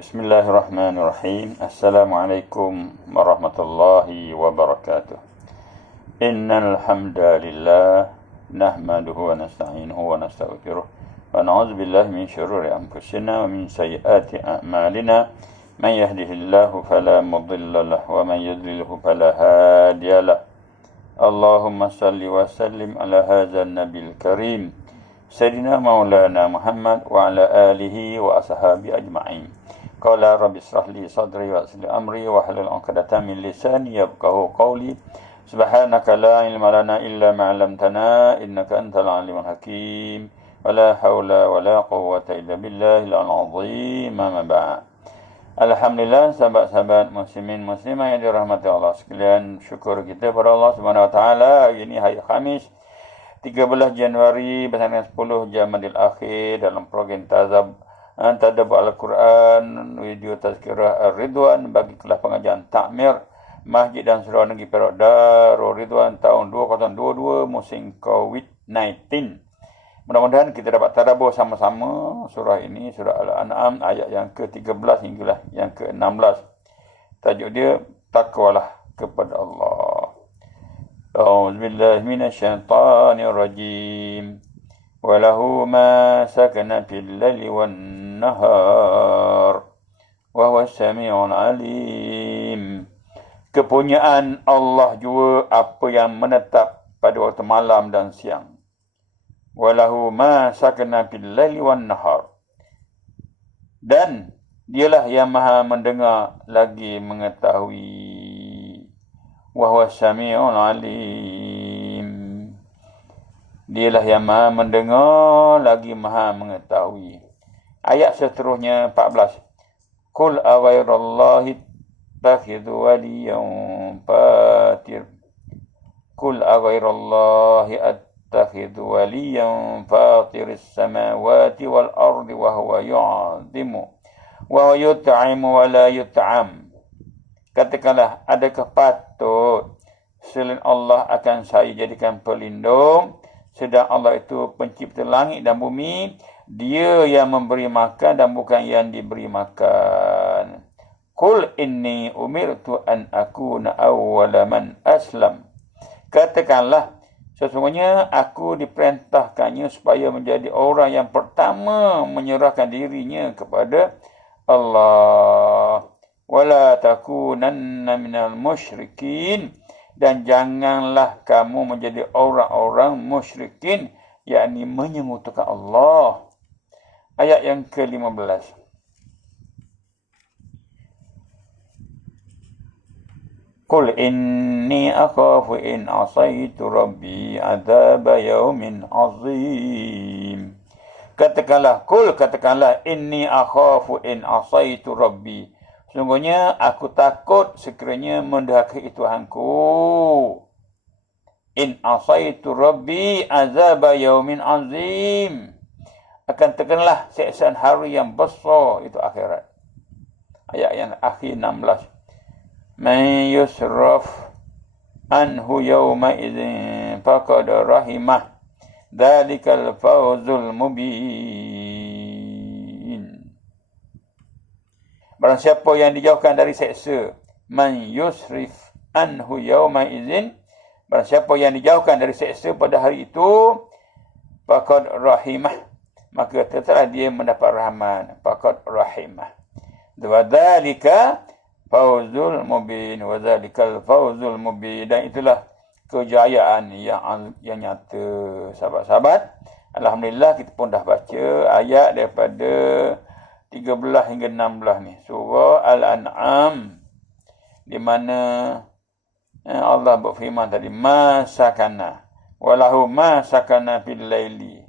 Bismillahirrahmanirrahim. Assalamualaikum warahmatullahi wabarakatuh. Innal hamdalillah nahmaduhu wa nasta'inuhu wa nastaghfiruh wa na'udzu billahi min shururi anfusina wa min sayyiati a'malina. Man yahdihillahu fala mudilla lahu wa man yudlilhu fala hadiya lahu. Allahumma salli wa sallim ala hadzal nabiyil karim sayyidina maulana Muhammad wa ala alihi wa ashabihi ajma'in. Qala rabbi israh li sadri wa yassir li amri wa hlul 'uqdatam min lisani yafqahu qawli. Subhanaka la ilma lana illa ma 'allamtana innaka antal alimul hakim. Wa la haula wa la quwwata illa billahil azim. Amma ba'd. Alhamdulillah, sahabat-sahabat muslimin muslimah yang dirahmati Allah sekalian, syukur kita kepada Allah Subhanahu wa taala. Hari ini hari Khamis 13 Januari bersama 10 Jamadil Akhir dalam program Tadabbur Al-Quran video Tazkirah Ar-Ridwan bagi kelas pengajian takmir Masjid dan Surau Negeri Perak Darul Ridwan tahun 2022 musim COVID-19. Mudah-mudahan kita dapat tadabbur sama-sama surah ini, surah Al-An'am ayat yang ke-13 hinggalah yang ke-16. Tajuk dia takwalah kepada Allah. A'udzubillahi minasyaitonirrajim. Walahu ma sakana fil laili wan nahar wa huwa samiul alim. Kepunyaan Allah juga apa yang menetap pada waktu malam dan siang. Walahu ma sakana fil laili wan nahar. Dan dialah yang maha mendengar lagi mengetahui. Wa huwa samiul alim. Dialah yang maha mendengar lagi maha mengetahui. Ayat seterusnya 14. Qul awairallahi takhidhu waliyan fatir. Qul awairallahi attakhidhu waliyan fatiris samawati wal ardi wa huwa yu'azimu wa huwa yut'imu wa la yut'am. Katakanlah, adakah patut selain Allah akan saya jadikan pelindung, sedang Allah itu pencipta langit dan bumi, dia yang memberi makan dan bukan yang diberi makan. Qul inni umirtu an akuna awwala man aslam. Katakanlah, sesungguhnya aku diperintahkannya supaya menjadi orang yang pertama menyerahkan dirinya kepada Allah. Wala takunanna minal musyrikin. Dan janganlah kamu menjadi orang-orang musyrikin, yakni menyekutukan Allah. Ayat yang ke-15. Qul inni akhafu in asaitu rabbi adzaba yaumin azim. Katakanlah, katakanlah, inni akhafu in asaitu rabbi. Sungguhnya aku takut sekiranya mendahului Tuhanku. In asaitu rabbi azaba yaumin azim. Akan terkenalah siksaan hari yang besar, itu akhirat. Ayat yang akhir 16. Man yusraf anhu yawma idzin faqad rahimah. Dzalikal fawzul mubin. Barang siapa yang dijauhkan dari seksa, man yusrif anhu yawma idzin, barang siapa yang dijauhkan dari seksa pada hari itu, faqad rahimah, maka tetaplah dia mendapat rahmat. Faqad rahimah. Wa dzalika fawzul mubin. Wa dzalikal fawzul mubin. Dan itulah kejayaan yang nyata, sahabat-sahabat. Alhamdulillah, kita pun dah baca ayat daripada 13 hingga 16 ni. Surah Al-An'am, di mana Allah berfirman tadi, ma sakana walahu ma sakana fil laili.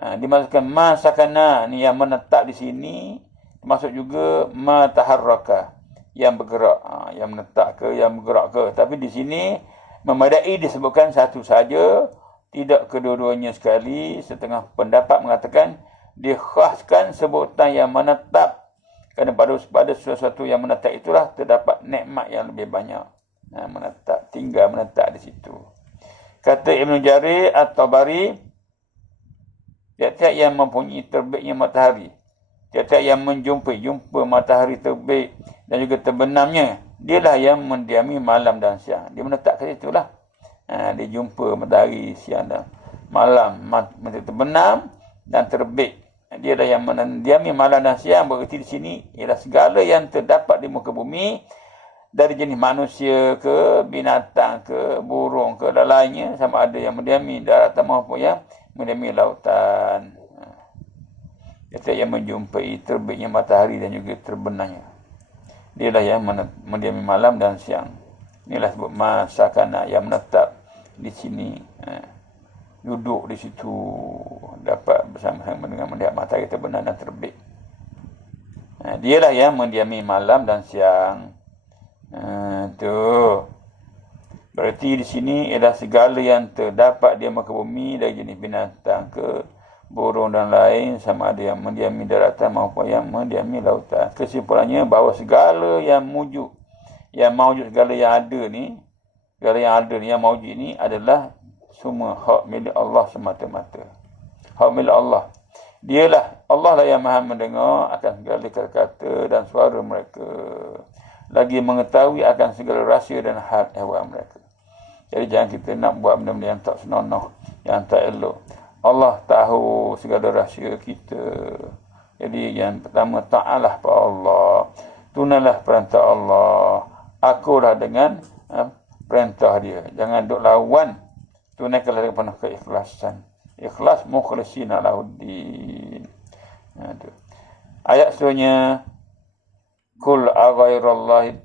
Dimaksudkan ma sakana ni yang menetap di sini, termasuk juga ma taharraka, yang bergerak, yang menetap ke, yang bergerak ke. Tapi di sini memadai disebutkan satu saja, tidak kedua-duanya sekali. Setengah pendapat mengatakan dikhaskan sebutan yang menetap, kerana pada sesuatu yang menetap itulah terdapat nikmat yang lebih banyak. Menetap, tinggal menetap di situ. Kata Ibn Jarir At-Tabari, tiap-tiap yang mempunyai terbitnya matahari Tiap-tiap yang jumpa matahari terbit dan juga terbenamnya, dialah yang mendiami malam dan siang. Dia menetap ke situ lah. Dia jumpa matahari siang dan malam, matahari terbenam dan terbit. Dialah yang mendiami malam dan siang. Berarti di sini ialah segala yang terdapat di muka bumi, dari jenis manusia ke, binatang ke, burung ke, dan lainnya, sama ada yang mendiami daratan maupun yang mendiami lautan. Setiap yang menjumpai terbitnya matahari dan juga terbenamnya, dialah yang mendiami malam dan siang. Inilah sebut masakana, yang menetap di sini, duduk di situ, dapat bersama-sama dengan melihat matahari terbenam dan terbit. Dialah yang mendiami malam dan siang. Tu. Berarti di sini ialah segala yang terdapat di muka bumi, dari jenis binatang ke, burung dan lain, sama ada yang mendiami daratan maupun yang mendiami lautan. Kesimpulannya bahawa segala yang wujud, segala yang ada ni, yang mawujud ni adalah semua hak milik Allah semata-mata. Hak milik Allah. Dialah, Allah lah yang maha mendengar akan segala kata-kata dan suara mereka, lagi mengetahui akan segala rahsia dan hal ehwal mereka. Jadi jangan kita nak buat benda-benda yang tak senonoh, yang tak elok. Allah tahu segala rahsia kita. Jadi yang pertama, ta'alah pada Allah. Tunailah perintah Allah. Akulah dengan perintah dia. Jangan duk lawan. Tunaikanlah dengan penuh keikhlasan. Ikhlas mukhlisina lahuddin. Ayat seterusnya, Qul aghairallahi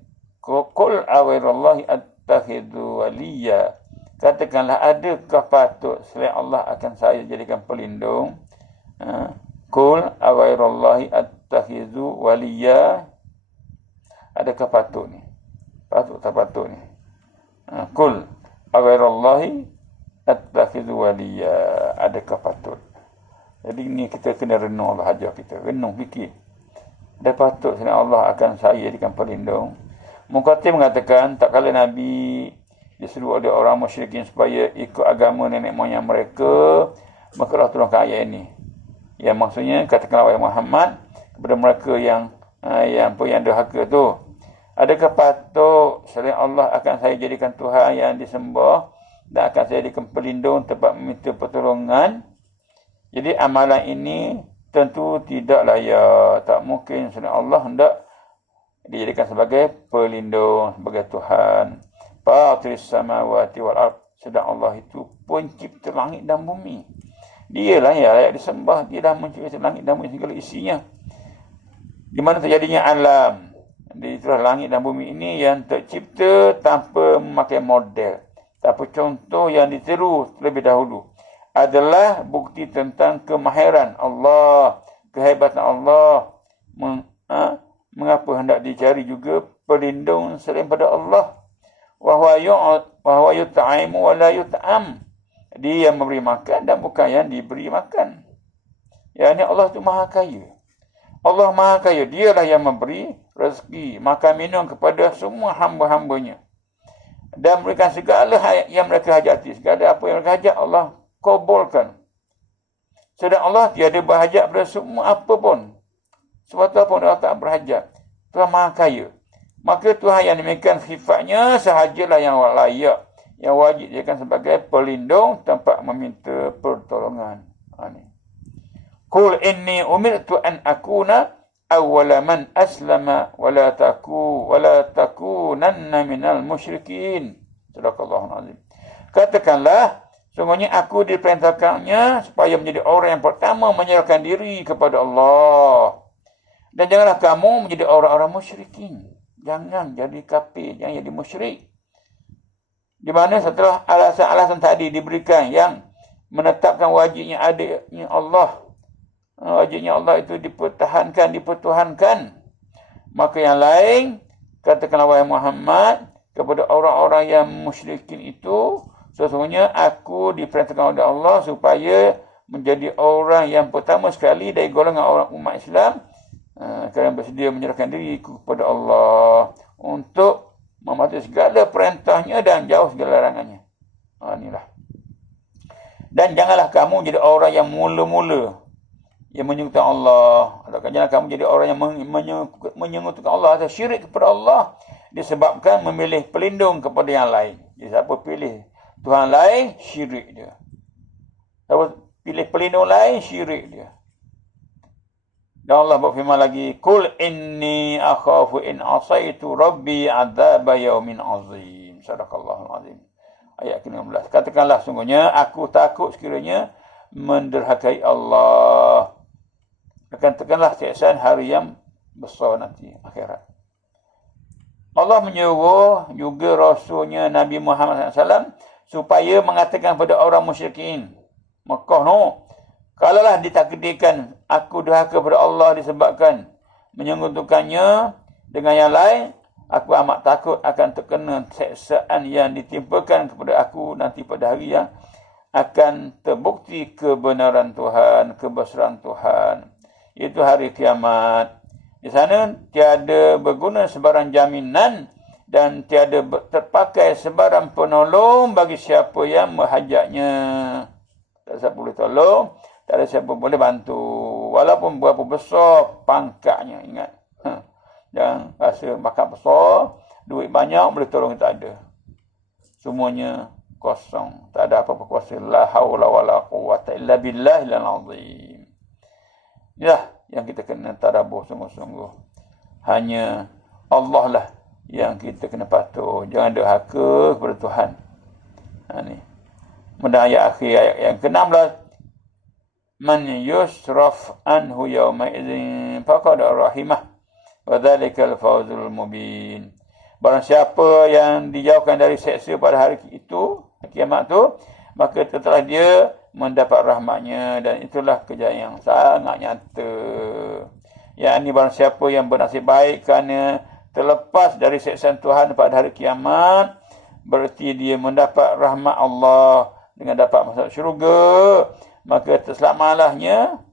attakhidhu waliya. Katakanlah, adakah patut selain Allah akan saya jadikan pelindung? Qul aghairallahi attakhidhu waliya. Adakah patut ni? Patut tak patut ni? Qul aghairallahi attakhidhu waliya. Adakah patut? Jadi ni kita kena renung Allah ajar kita. Renung, fikir. Dah patut selain Allah akan saya jadikan pelindung? Muqatil mengatakan, tak kala Nabi diseru oleh orang musyrikin supaya ikut agama nenek moyang mereka, maka Allah turunkan ayat ini. Yang maksudnya, katakanlah wahai Muhammad kepada mereka yang derhaka tu, adakah patut selain Allah akan saya jadikan Tuhan yang disembah dan akan saya jadikan pelindung tempat meminta pertolongan? Jadi amalan ini tentu tidak layak. Tak mungkin selain Allah hendak dijadikan sebagai pelindung, sebagai Tuhan. Fatiris samawati wal ard. Sedang Allah itu pencipta langit dan bumi. Dialah yang layak disembah. Dia dah mencipta langit dan bumi segala isinya. Di mana terjadinya alam. Itulah langit dan bumi ini yang tercipta tanpa memakai model, tanpa contoh yang ditiru terlebih dahulu. Adalah bukti tentang kemahiran Allah, kehebatan Allah. Mengapa hendak dicari juga pelindung selain pada Allah? Wahwa yut'aimu wa la yut'am. Dia yang memberi makan dan bukan yang diberi makan. Yang ini Allah itu maha kaya. Allah maha kaya. Dialah yang memberi rezeki, makan minum kepada semua hamba-hambanya. Dan memberikan segala yang mereka hajati. Segala apa yang mereka hajat, Allah kabulkan. Sedang Allah tiada berhajat pada semua apa pun. Sebab apa pun Allah tak berhajat. Tuhan maha kaya. Maka Tuhan yang demikian sifatnya sahajalah yang layak, yang wajib dijadikan sebagai pelindung tanpa meminta pertolongan. Qul inni umirtu an akuna awwala man aslama wa la takunanna minal musyrikin. Sadaqallahul azim. Katakanlah, sungguhnya aku diperintahkannya supaya menjadi orang yang pertama menyerahkan diri kepada Allah. Dan janganlah kamu menjadi orang-orang musyrikin. Jangan jadi kafir, jangan jadi musyrik. Di mana setelah alasan-alasan tadi diberikan yang menetapkan wajibnya adanya Allah. Wajibnya Allah itu dipertuhankan. Maka yang lain, katakanlah wahai Muhammad kepada orang-orang yang musyrikin itu, sesungguhnya aku diperintahkan oleh Allah supaya menjadi orang yang pertama sekali dari golongan orang umat Islam. Kalian bersedia menyerahkan diri kepada Allah untuk mematuhi segala perintahnya dan jauh segala larangannya. Inilah. Dan janganlah kamu jadi orang yang mula-mula yang menyekutukan Allah. Adakah jangan kamu jadi orang yang menyekutukan Allah atau syirik kepada Allah disebabkan memilih pelindung kepada yang lain. Jadi siapa pilih Tuhan lain, syirik dia. Siapa pilih pelindung lain, syirik dia. Dan Allah berfirman lagi, Qul inni akhafu in asaitu rabbi adzaba yaumin azim. Sadaqallahul azim. Ayat ke-16. Katakanlah sungguhnya aku takut sekiranya menderhakai Allah. Akan tekanlah siksaan hari yang besar nanti, akhirat. Allah menyuruh juga Rasulnya Nabi Muhammad SAW supaya mengatakan kepada orang musyrikin Makkah no, kalaulah ditakdirkan aku durhaka kepada Allah disebabkan menyekutukannya dengan yang lain, aku amat takut akan terkena siksaan yang ditimpakan kepada aku nanti pada hari yang akan terbukti kebenaran Tuhan, kebesaran Tuhan. Itu hari kiamat. Di sana tiada berguna sebarang jaminan dan tiada terpakai sebarang penolong bagi siapa yang menghajatnya. Tak ada siapa boleh tolong, tak ada siapa boleh bantu. Walaupun berapa besar pangkatnya, ingat. Jangan rasa bakat besar, duit banyak, boleh tolong, tak ada. Semuanya kosong. Tak ada apa-apa kuasa. La hawla wa la quwwata illa billahil azim. Inilah yang kita kena tadabbur sungguh-sungguh. Hanya Allah lah yang kita kena patuh. Jangan derhaka kepada Tuhan. Ni. Kemudian ayat akhir, ayat yang ke-16. Man yusraf anhu yawma idzin faqad rahimah wa dzalikal fawzul mubin. Barang siapa yang dijauhkan dari seksa pada hari itu, kiamat tu, maka telah dia mendapat rahmatnya, dan itulah kejayaan yang sangat nyata. Yakni barang siapa yang bernasib baik kerana terlepas dari siksaan Tuhan pada hari kiamat, berarti dia mendapat rahmat Allah dengan dapat masuk syurga, maka terselamatnya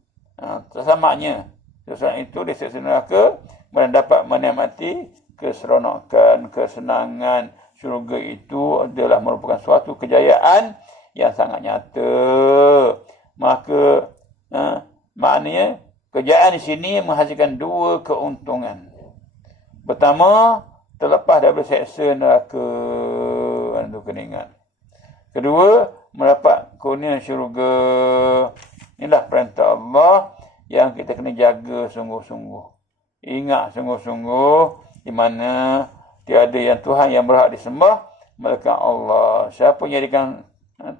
sesuatu itu di siksa neraka, dan dapat menikmati keseronokan, kesenangan. Syurga itu adalah merupakan suatu kejayaan yang sangat nyata. Maka maknanya kejayaan di sini menghasilkan dua keuntungan. Pertama, terlepas daripada seksa neraka, itu kena ingat. Kedua, mendapat kurnia syurga. Inilah perintah Allah yang kita kena jaga sungguh-sungguh. Ingat sungguh-sungguh, di mana tiada yang Tuhan yang berhak disembah melainkan Allah. Siapa yang jadikan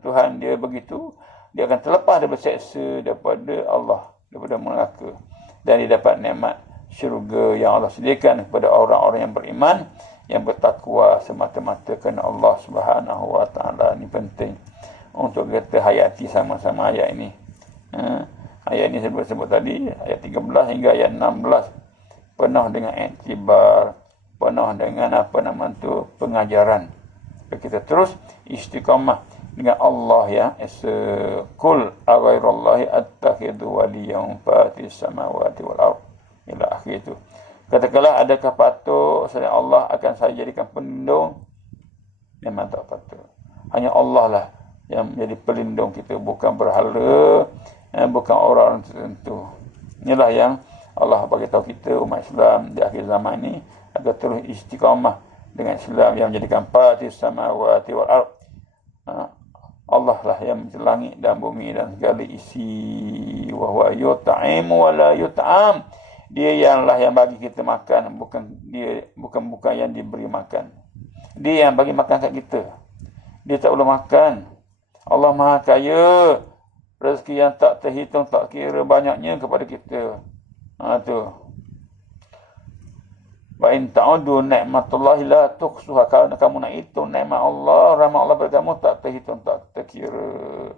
Tuhan dia begitu, dia akan terlepas daripada seksa daripada Allah, daripada neraka, dan dia dapat nikmat syurga yang Allah sediakan kepada orang-orang yang beriman, yang bertakwa semata-mata kerana Allah Subhanahu wa taala. Ini penting untuk kita hayati sama-sama ayat ini. Ayat ini saya sebut tadi, ayat 13 hingga ayat 16, penuh dengan iktibar, penuh dengan pengajaran. Kita terus istiqamah dengan Allah yang esa. Kul aghairallahi attakhidhu waliyan fatis samawati wal ardh, ila akhir itu. Katakanlah, adakah patut selain Allah akan saya jadikan pelindung? Memang tak patut. Hanya Allah lah yang menjadi pelindung kita, bukan berhala, bukan orang tertentu. Inilah yang Allah bagi tahu kita, umat Islam di akhir zaman ini, agar terus istiqamah dengan Islam yang menjadikan fatis samawati wal ardh. Allah lah yang menciptakan langit dan bumi dan segala isi. Wa huwa yut'imu wa la yut'am. Dia yang bagi kita makan, bukan yang diberi makan. Dia yang bagi makan kat kita. Dia tak boleh makan. Allah Maha Kaya, rezeki yang tak terhitung, tak kira banyaknya kepada kita. Tu. Wa in ta'udu ni'matullahi la tuhsuha. Kalau kamu nak hitung nikmat Allah, rahmat Allah pada kamu, tak terhitung, tak terkira.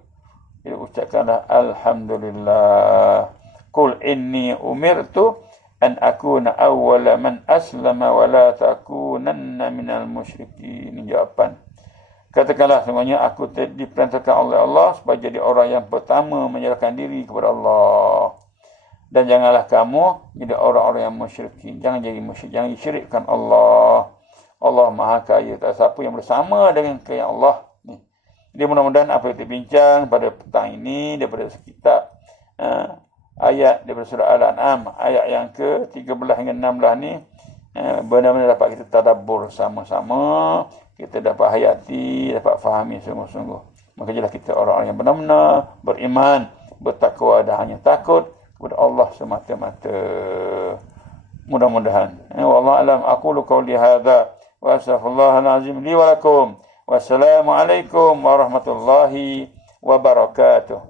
Jadi ucapkanlah alhamdulillah. Qul inni umirtu an akuna awwala man aslama wa la takunanna minal musyrikin. Ini jawapan. Katakanlah, semuanya aku diperintahkan oleh Allah supaya jadi orang yang pertama menyerahkan diri kepada Allah. Dan janganlah kamu jadi orang-orang yang musyrikin. Jangan jadi musyrik, jangan disyirikkan Allah. Allah Maha Kaya, tak siapa yang bersama dengan kaya Allah. Jadi mudah-mudahan apa yang kita bincang pada petang ini daripada sekitar ayat daripada surah Al-An'am, ayat yang ke-13 hingga 16 ni, benar-benar dapat kita tadabbur sama-sama, kita dapat hayati, dapat fahami sungguh-sungguh. Maka jelas kita orang-orang yang benar-benar beriman, bertakwa dan hanya takut kepada Allah semata-mata. Mudah-mudahan. Wallahu a'lam. Aqulu qawli hadza wa astaghfirullahal azim li wa lakum. Wassalamu alaikum warahmatullahi wabarakatuh.